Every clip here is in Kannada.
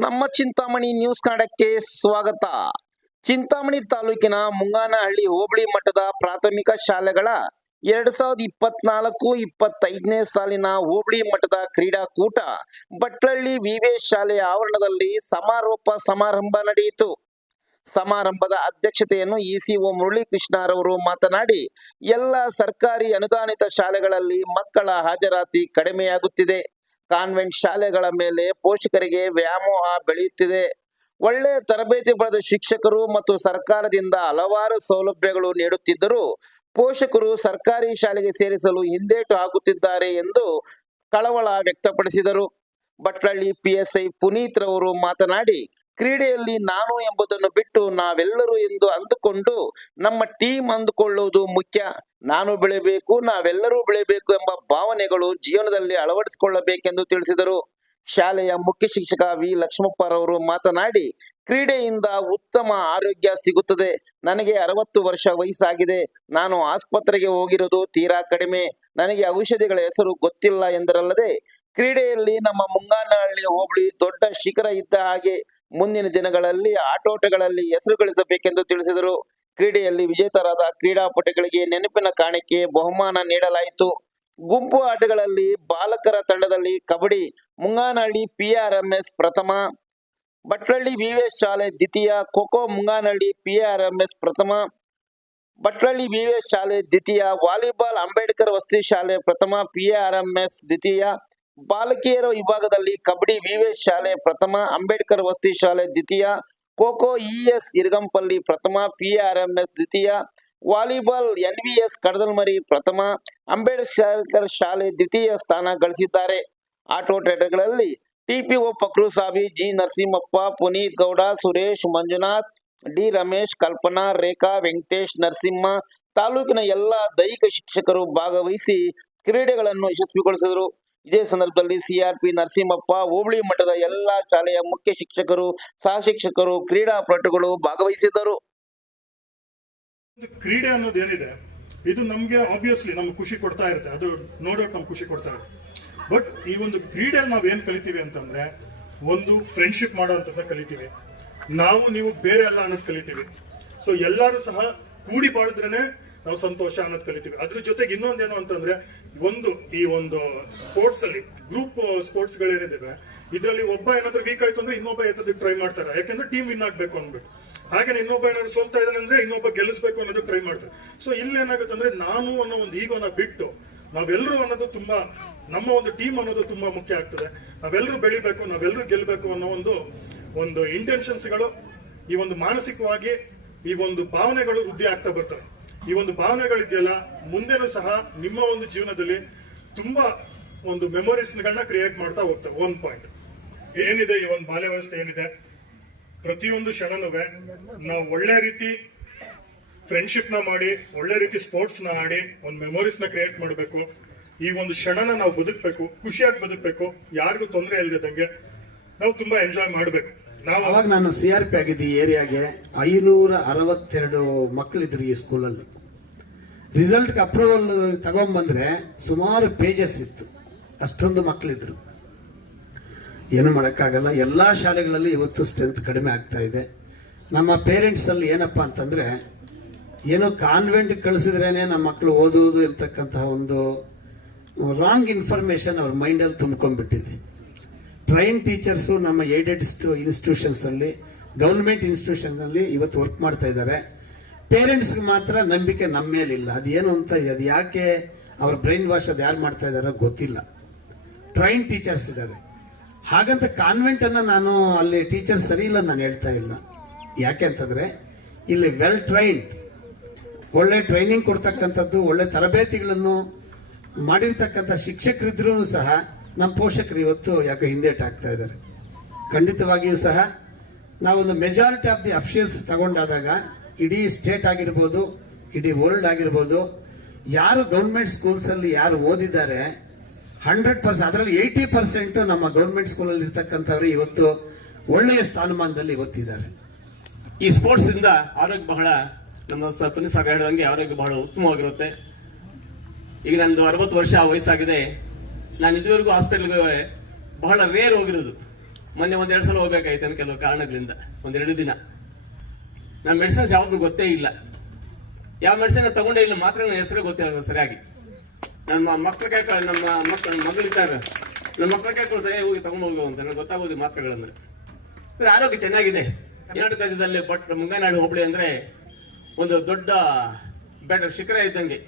ನಮ್ಮ ಚಿಂತಾಮಣಿ ನ್ಯೂಸ್ ಕನ್ನಡಕ್ಕೆ ಸ್ವಾಗತ. ಚಿಂತಾಮಣಿ ತಾಲೂಕಿನ ಮುಂಗಾನಹಳ್ಳಿ ಹೋಬಳಿ ಮಟ್ಟದ ಪ್ರಾಥಮಿಕ ಶಾಲೆಗಳ 2024-25ನೇ ಸಾಲಿನ ಹೋಬಳಿ ಮಟ್ಟದ ಕ್ರೀಡಾಕೂಟ ಭಟ್ಲಳ್ಳಿ ವಿವೇಶ್ ಶಾಲೆಯ ಆವರಣದಲ್ಲಿ ಸಮಾರೋಪ ಸಮಾರಂಭ ನಡೆಯಿತು. ಸಮಾರಂಭದ ಅಧ್ಯಕ್ಷತೆಯನ್ನು ಇಸಿಒ ಮುರಳೀಕೃಷ್ಣರವರು ಮಾತನಾಡಿ, ಎಲ್ಲ ಸರ್ಕಾರಿ ಅನುದಾನಿತ ಶಾಲೆಗಳಲ್ಲಿ ಮಕ್ಕಳ ಹಾಜರಾತಿ ಕಡಿಮೆಯಾಗುತ್ತಿದೆ. ಕಾನ್ವೆಂಟ್ ಶಾಲೆಗಳ ಮೇಲೆ ಪೋಷಕರಿಗೆ ವ್ಯಾಮೋಹ ಬೆಳೆಯುತ್ತಿದೆ. ಒಳ್ಳೆಯ ತರಬೇತಿ ಪಡೆದ ಶಿಕ್ಷಕರು ಮತ್ತು ಸರ್ಕಾರದಿಂದ ಹಲವಾರು ಸೌಲಭ್ಯಗಳು ನೀಡುತ್ತಿದ್ದರೂ ಪೋಷಕರು ಸರ್ಕಾರಿ ಶಾಲೆಗೆ ಸೇರಿಸಲು ಹಿಂದೇಟು ಹಾಕುತ್ತಿದ್ದಾರೆ ಎಂದು ಕಳವಳ ವ್ಯಕ್ತಪಡಿಸಿದರು. ಭಟ್ಲಳ್ಳಿ ಪಿಎಸ್ಐ ಪುನೀತ್ ರವರು ಮಾತನಾಡಿ, ಕ್ರೀಡೆಯಲ್ಲಿ ನಾನು ಎಂಬುದನ್ನು ಬಿಟ್ಟು ನಾವೆಲ್ಲರೂ ಎಂದು ಅಂದುಕೊಂಡು ನಮ್ಮ ಟೀಮ್ ಅಂದುಕೊಳ್ಳುವುದು ಮುಖ್ಯ. ನಾನು ಬೆಳೆಯಬೇಕು, ನಾವೆಲ್ಲರೂ ಬೆಳೆಯಬೇಕು ಎಂಬ ಭಾವನೆಗಳು ಜೀವನದಲ್ಲಿ ಅಳವಡಿಸಿಕೊಳ್ಳಬೇಕೆಂದು ತಿಳಿಸಿದರು. ಶಾಲೆಯ ಮುಖ್ಯ ಶಿಕ್ಷಕ ವಿ ಲಕ್ಷ್ಮಪ್ಪರವರು ಮಾತನಾಡಿ, ಕ್ರೀಡೆಯಿಂದ ಉತ್ತಮ ಆರೋಗ್ಯ ಸಿಗುತ್ತದೆ. ನನಗೆ 60 ವರ್ಷ ವಯಸ್ಸಾಗಿದೆ. ನಾನು ಆಸ್ಪತ್ರೆಗೆ ಹೋಗಿರೋದು ತೀರಾ ಕಡಿಮೆ. ನನಗೆ ಔಷಧಿಗಳ ಹೆಸರು ಗೊತ್ತಿಲ್ಲ ಎಂದರಲ್ಲದೆ, ಕ್ರೀಡೆಯಲ್ಲಿ ನಮ್ಮ ಮುಂಗಾನಹಳ್ಳಿ ಹೋಬಳಿ ದೊಡ್ಡ ಶಿಖರ ಇದ್ದ ಹಾಗೆ ಮುಂದಿನ ದಿನಗಳಲ್ಲಿ ಆಟೋಟಗಳಲ್ಲಿ ಹೆಸರು ಗಳಿಸಬೇಕೆಂದು ತಿಳಿಸಿದರು. ಕ್ರೀಡೆಯಲ್ಲಿ ವಿಜೇತರಾದ ಕ್ರೀಡಾಪಟುಗಳಿಗೆ ನೆನಪಿನ ಕಾಣಿಕೆ ಬಹುಮಾನ ನೀಡಲಾಯಿತು. ಗುಂಪು ಆಟಗಳಲ್ಲಿ ಬಾಲಕರ ತಂಡದಲ್ಲಿ ಕಬಡ್ಡಿ ಮುಂಗಾನಹಳ್ಳಿ PRMS ಪ್ರಥಮ, ಭಟ್ಲಳ್ಳಿ ವಿವೇಶ್ ಶಾಲೆ ದ್ವಿತೀಯ. ಖೋಖೋ ಮುಂಗಾನಹಳ್ಳಿ PRMS ಪ್ರಥಮ, ಭಟ್ಲಳ್ಳಿ ವಿವೇಶ್ ಶಾಲೆ ದ್ವಿತೀಯ. ವಾಲಿಬಾಲ್ ಅಂಬೇಡ್ಕರ್ ವಸತಿ ಶಾಲೆ ಪ್ರಥಮ, PRMS ದ್ವಿತೀಯ. ಬಾಲಕಿಯರ ವಿಭಾಗದಲ್ಲಿ ಕಬಡ್ಡಿ ವಿವೇಶ್ ಶಾಲೆ ಪ್ರಥಮ, ಅಂಬೇಡ್ಕರ್ ವಸತಿ ಶಾಲೆ ದ್ವಿತೀಯ. ಖೋಖೋ ES ಇರ್ಗಂಪಲ್ಲಿ ಪ್ರಥಮ, PRMS ದ್ವಿತೀಯ. ವಾಲಿಬಾಲ್ NVS ಕಡದಲ್ಮರಿ ಪ್ರಥಮ, ಅಂಬೇಡ್ಕರ್ ಶಾಲೆ ದ್ವಿತೀಯ ಸ್ಥಾನ ಗಳಿಸಿದ್ದಾರೆ. ಆಟೋಟಗಳಲ್ಲಿ TPO Pakrusabi, G Narasimhappa, Puneeth Gowda, Suresh, Manjunath, D Ramesh, Kalpana, Rekha, Venkatesh, Narasimha, ತಾಲೂಕಿನ ಎಲ್ಲ ದೈಹಿಕ ಶಿಕ್ಷಕರು ಭಾಗವಹಿಸಿ ಕ್ರೀಡೆಗಳನ್ನು ಯಶಸ್ವಿಗೊಳಿಸಿದರು. ಇದೇ ಸಂದರ್ಭದಲ್ಲಿ CRP ನರಸಿಂಹಪ್ಪ, ಹೋಬಳಿ ಮಟ್ಟದ ಎಲ್ಲಾ ಶಾಲೆಯ ಮುಖ್ಯ ಶಿಕ್ಷಕರು, ಸಹ ಶಿಕ್ಷಕರು, ಕ್ರೀಡಾಪಟುಗಳು ಭಾಗವಹಿಸಿದ್ದರು. ಕ್ರೀಡೆ ಅನ್ನೋದು ಏನಿದೆ, ಇದು ನಮ್ಗೆ ಆಬ್ವಿಯಸ್ಲಿ ನಮ್ಗೆ ಖುಷಿ ಕೊಡ್ತಾ ಇರುತ್ತೆ. ಅದು ನೋಡೋಕೆ ನಮ್ಗೆ ಖುಷಿ ಕೊಡ್ತಾ ಇರುತ್ತೆ. ಬಟ್ ಈ ಒಂದು ಕ್ರೀಡೆಯಲ್ಲಿ ನಾವ್ ಏನ್ ಕಲಿತೀವಿ ಅಂತಂದ್ರೆ, ಒಂದು ಫ್ರೆಂಡ್ಶಿಪ್ ಮಾಡೋ ಅಂತದನ್ನ ಕಲಿತೀವಿ. ನೀವು ಬೇರೆ ಅಲ್ಲ ಅನ್ನೋದು ಕಲಿತೀವಿ. ಸೊ ಎಲ್ಲರೂ ಸಹ ಕೂಡಿ ಬಾಳಿದ್ರೇನೆ ನಾವು ಸಂತೋಷ ಅನ್ನೋದು ಕಲಿತೀವಿ. ಅದ್ರ ಜೊತೆಗೆ ಇನ್ನೊಂದೇನು ಅಂತಂದ್ರೆ, ಈ ಒಂದು ಸ್ಪೋರ್ಟ್ಸ್ ಅಲ್ಲಿ ಗ್ರೂಪ್ ಸ್ಪೋರ್ಟ್ಸ್ ಗಳೇನಿದೆ, ಇದರಲ್ಲಿ ಒಬ್ಬ ಏನಾದ್ರೂ ವೀಕ್ ಆಯ್ತು ಅಂದ್ರೆ ಇನ್ನೊಬ್ಬ ಎತ್ತದಕ್ಕೆ ಟ್ರೈ ಮಾಡ್ತಾರೆ. ಯಾಕಂದ್ರೆ ಟೀಮ್ ವಿನ್ ಆಗ್ಬೇಕು ಅನ್ಬೇಕು. ಹಾಗೆ ಇನ್ನೊಬ್ಬ ಏನಾದ್ರು ಸೋಲ್ತಾ ಇದ್ದಾನೆ ಅಂದ್ರೆ ಇನ್ನೊಬ್ಬ ಗೆಲ್ಲಿಸ್ಬೇಕು ಅನ್ನೋದು ಟ್ರೈ ಮಾಡ್ತಾರೆ. ಸೊ ಇಲ್ಲಿ ಏನಾಗುತ್ತೆ ಅಂದ್ರೆ, ನಾನು ಅನ್ನೋ ಒಂದು ಈಗೋನ ಬಿಟ್ಟು ನಾವೆಲ್ಲರೂ ಅನ್ನೋದು ತುಂಬಾ, ನಮ್ಮ ಒಂದು ಟೀಮ್ ಅನ್ನೋದು ತುಂಬಾ ಮುಖ್ಯ ಆಗ್ತದೆ. ನಾವೆಲ್ಲರೂ ಬೆಳಿಬೇಕು, ನಾವೆಲ್ಲರೂ ಗೆಲ್ಲಬೇಕು ಅನ್ನೋ ಒಂದು ಇಂಟೆನ್ಷನ್ಸ್ಗಳು, ಈ ಒಂದು ಮಾನಸಿಕವಾಗಿ ಈ ಒಂದು ಭಾವನೆಗಳು ವೃದ್ಧಿ ಆಗ್ತಾ ಬರ್ತವೆ. ಈ ಒಂದು ಭಾವನೆಗಳಿದೆಯಲ್ಲ, ಮುಂದೆನೂ ಸಹ ನಿಮ್ಮ ಒಂದು ಜೀವನದಲ್ಲಿ ತುಂಬಾ ಒಂದು ಮೆಮೊರೀಸ್ಗಳನ್ನ ಕ್ರಿಯೇಟ್ ಮಾಡ್ತಾ ಹೋಗ್ತವೆ. ಒಂದು ಪಾಯಿಂಟ್ ಏನಿದೆ, ಈ ಒಂದು ಬಾಲ್ಯ ವ್ಯವಸ್ಥೆ ಏನಿದೆ, ಪ್ರತಿಯೊಂದು ಕ್ಷಣನೂ ನಾವು ಒಳ್ಳೆ ರೀತಿ ಫ್ರೆಂಡ್ಶಿಪ್ ನ ಮಾಡಿ, ಒಳ್ಳೆ ರೀತಿ ಸ್ಪೋರ್ಟ್ಸ್ ನ ಆಡಿ ಒಂದು ಮೆಮೊರೀಸ್ ನ ಕ್ರಿಯೇಟ್ ಮಾಡಬೇಕು. ಈ ಒಂದು ಕ್ಷಣನ ನಾವು ಬದುಕಬೇಕು, ಖುಷಿಯಾಗಿ ಬದುಕಬೇಕು, ಯಾರಿಗೂ ತೊಂದರೆ ಇಲ್ಲದಂಗೆ ನಾವು ತುಂಬಾ ಎಂಜಾಯ್ ಮಾಡಬೇಕು. ಅವಾಗ ನಾನು CRP ಆಗಿದ್ದೆ. ಈ ಏರಿಯಾಗೆ 562 ಮಕ್ಕಳಿದ್ರು ಈ ಸ್ಕೂಲಲ್ಲಿ. ರಿಸಲ್ಟ್ ಅಪ್ರೂವಲ್ ತಗೊಂಡ್ಬಂದ್ರೆ ಸುಮಾರು ಪೇಜಸ್ ಇತ್ತು, ಅಷ್ಟೊಂದು ಮಕ್ಕಳಿದ್ರು. ಏನು ಮಾಡೋಕ್ಕಾಗಲ್ಲ. ಎಲ್ಲಾ ಶಾಲೆಗಳಲ್ಲಿ ಇವತ್ತು ಸ್ಟ್ರೆಂತ್ ಕಡಿಮೆ ಆಗ್ತಾ ಇದೆ. ನಮ್ಮ ಪೇರೆಂಟ್ಸ್ ಅಲ್ಲಿ ಏನಪ್ಪಾ ಅಂತಂದ್ರೆ, ಏನೋ ಕಾನ್ವೆಂಟ್ ಕಳಿಸಿದ್ರೇನೆ ನಮ್ಮ ಮಕ್ಕಳು ಓದುವುದು ಇರ್ತಕ್ಕಂತಹ ಒಂದು ರಾಂಗ್ ಇನ್ಫಾರ್ಮೇಶನ್ ಅವ್ರ ಮೈಂಡಲ್ಲಿ ತುಂಬ್ಕೊಂಡ್ಬಿಟ್ಟಿದೆ. ಟ್ರೈನ್ ಟೀಚರ್ಸು ನಮ್ಮ ಏಡೆಡ್ ಇನ್ಸ್ಟಿಟ್ಯೂಷನ್ಸ್ ಅಲ್ಲಿ, ಗವರ್ಮೆಂಟ್ ಇನ್ಸ್ಟಿಟ್ಯೂಷನ್ ಅಲ್ಲಿ ಇವತ್ತು ವರ್ಕ್ ಮಾಡ್ತಾ ಇದ್ದಾರೆ. ಪೇರೆಂಟ್ಸ್ಗೆ ಮಾತ್ರ ನಂಬಿಕೆ ನಮ್ಮ ಮೇಲಿಲ್ಲ. ಅದೇನು ಅಂತ, ಅದು ಯಾಕೆ ಅವ್ರ ಬ್ರೈನ್ ವಾಶ್ ಅದು ಯಾರು ಮಾಡ್ತಾ ಇದಾರೋ ಗೊತ್ತಿಲ್ಲ. ಟ್ರೈನ್ ಟೀಚರ್ಸ್ ಇದ್ದಾರೆ. ಹಾಗಂತ ಕಾನ್ವೆಂಟ್ ಅನ್ನ ನಾನು ಅಲ್ಲಿ ಟೀಚರ್ಸ್ ಸರಿ ಇಲ್ಲ ನಾನು ಹೇಳ್ತಾ ಇಲ್ಲ. ಯಾಕೆ ಅಂತಂದ್ರೆ, ಇಲ್ಲಿ ವೆಲ್ ಟ್ರೈನ್ಡ್, ಒಳ್ಳೆ ಟ್ರೈನಿಂಗ್ ಕೊಡ್ತಕ್ಕಂಥದ್ದು, ಒಳ್ಳೆ ತರಬೇತಿಗಳನ್ನು ಮಾಡಿರ್ತಕ್ಕಂಥ ಶಿಕ್ಷಕರಿದ್ರೂ ಸಹ ನಮ್ಮ ಪೋಷಕರು ಇವತ್ತು ಯಾಕೆ ಹಿಂದೇಟು ಆಗ್ತಾ ಇದ್ದಾರೆ. ಖಂಡಿತವಾಗಿಯೂ ಸಹ ನಾವೊಂದು ಮೆಜಾರಿಟಿ ಆಫ್ ದಿ ಅಫಿಷಿಯಲ್ಸ್ ತಗೊಂಡಾದಾಗ, ಇಡೀ ಸ್ಟೇಟ್ ಆಗಿರ್ಬೋದು, ಇಡೀ ವರ್ಲ್ಡ್ ಆಗಿರ್ಬೋದು, ಯಾರು ಗೌರ್ಮೆಂಟ್ ಸ್ಕೂಲ್ಸ್ ಅಲ್ಲಿ ಯಾರು ಓದಿದ್ದಾರೆ 100%, ಅದರಲ್ಲಿ 80% ನಮ್ಮ ಗೌರ್ಮೆಂಟ್ ಸ್ಕೂಲಲ್ಲಿ ಇರ್ತಕ್ಕಂಥವ್ರು ಇವತ್ತು ಒಳ್ಳೆಯ ಸ್ಥಾನಮಾನದಲ್ಲಿ ಇವತ್ತಿದ್ದಾರೆ. ಈ ಸ್ಪೋರ್ಟ್ಸ್ ಇಂದ ಆರೋಗ್ಯ ಬಹಳ, ನಮ್ಮ ಪುನೀತ್ ಸಾಗರ್ ಹೇಳಿದಂಗೆ ಆರೋಗ್ಯ ಬಹಳ ಉತ್ತಮವಾಗಿರುತ್ತೆ. ಈಗ ನಂದು 60 ವರ್ಷ ವಯಸ್ಸಾಗಿದೆ. ನಾನು ಇದುವರೆಗೂ ಹಾಸ್ಪಿಟಲ್ಗೆ ಬಹಳ ರೇರ್ ಹೋಗಿರೋದು. ಮೊನ್ನೆ ಒಂದೆರಡು ಸಲ ಹೋಗ್ಬೇಕಾಯ್ತು ಕೆಲವು ಕಾರಣಗಳಿಂದ, ಒಂದೆರಡು ದಿನ. ನಾನು ಮೆಡಿಸಿನ್ಸ್ ಯಾವ್ದು ಗೊತ್ತೇ ಇಲ್ಲ, ಯಾವ ಮೆಡಿಸಿನ್ ತಗೊಂಡೇ ಇಲ್ಲ, ಮಾತ್ರ ನನ್ನ ಹೆಸರೇ ಗೊತ್ತಿಲ್ಲ ಸರಿಯಾಗಿ. ನಮ್ಮ ಮಕ್ಕಳ ಕೈ ನಮ್ಮ ಮಗಳಿದ್ದಾರೆ, ನಮ್ಮ ಮಕ್ಕಳ ಕೈ ಸರಿಯಾಗಿ ಹೋಗಿ ತಗೊಂಡು ಹೋಗೋ ಅಂತ ನನಗೆ ಗೊತ್ತಾಗೋದು ಮಾತ್ರೆಗಳಂದ್ರೆ. ಆರೋಗ್ಯ ಚೆನ್ನಾಗಿದೆ. ಕರ್ನಾಟಕ ರಾಜ್ಯದಲ್ಲಿ ಮುಂಗಾನಾಡು ಹೋಬಳಿ ಅಂದ್ರೆ ಒಂದು ದೊಡ್ಡ ಬೆಟ್ಟ ಶಿಖರ ಇದ್ದಂಗೆ,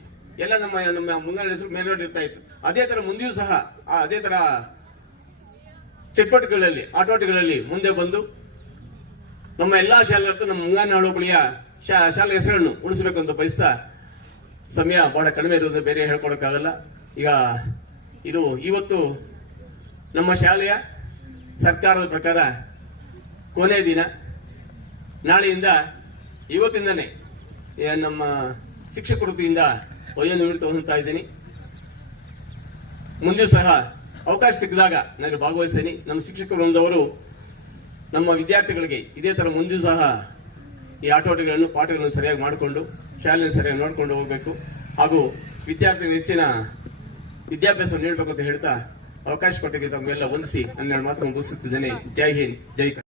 ಎಲ್ಲ ನಮ್ಮ ಮುಂಗಾನ ಹೆಸರು ಮೇಲ್ನೋಡಿ ಇರ್ತಾ ಇತ್ತು. ಅದೇ ತರ ಮುಂದೆಯೂ ಸಹ ಅದೇ ತರ ಚಟುವಟಿಕೆಗಳಲ್ಲಿ ಆಟೋಟಗಳಲ್ಲಿ ಮುಂದೆ ಬಂದು ನಮ್ಮ ಎಲ್ಲಾ ಶಾಲೆಗಳು ನಮ್ಮ ಮುಂಗಾನಾಡು ಹೋಬಳಿಯ ಶಾಲೆ ಹೆಸರನ್ನು ಉಳಿಸಬೇಕು ಅಂತ ಬಯಸ್ತಾ, ಸಮಯ ಬಹಳ ಕಡಿಮೆ ಇರೋದು ಬೇರೆ ಹೇಳ್ಕೊಡಕ್ಕಾಗಲ್ಲ. ಈಗ ಇದು ಇವತ್ತು ನಮ್ಮ ಶಾಲೆಯ ಸರ್ಕಾರದ ಪ್ರಕಾರ ಕೊನೆ ದಿನ. ನಾಳೆಯಿಂದ ಇವತ್ತಿಂದನೇ ನಮ್ಮ ಶಿಕ್ಷಕ ವೃತ್ತಿಯಿಂದ ವಯೋನಿವೃತ್ತಿ ಹೊಂದುತ್ತಾ ಇದ್ದೀನಿ. ಮುಂದೆ ಸಹ ಅವಕಾಶ ಸಿಕ್ಕಿದಾಗ ನಾನು ಭಾಗವಹಿಸ್ತೀನಿ. ನಮ್ಮ ಶಿಕ್ಷಕ ವೃಂದವರು ನಮ್ಮ ವಿದ್ಯಾರ್ಥಿಗಳಿಗೆ ಇದೇ ತರ ಮುಂದೆ ಸಹ ಈ ಆಟೋಟಗಳನ್ನು ಪಾಠಗಳನ್ನು ಸರಿಯಾಗಿ ಮಾಡಿಕೊಂಡು ಶಾಲೆಯನ್ನು ಸರಿಯಾಗಿ ನೋಡ್ಕೊಂಡು ಹೋಗಬೇಕು, ಹಾಗೂ ವಿದ್ಯಾರ್ಥಿಗಳಿಗೆ ಹೆಚ್ಚಿನ ವಿದ್ಯಾಭ್ಯಾಸ ನೀಡಬೇಕು ಅಂತ ಹೇಳ್ತಾ ಅವಕಾಶ ಕೊಟ್ಟಿಗೆ ತಮಗೆಲ್ಲ ವಂದಿಸಿ ನನ್ನ ಮಾತನ್ನು ಮುಗಿಸುತ್ತಿದ್ದೇನೆ. ಜೈ ಹಿಂದ್, ಜೈ ಕರ್ನಾಟಕ.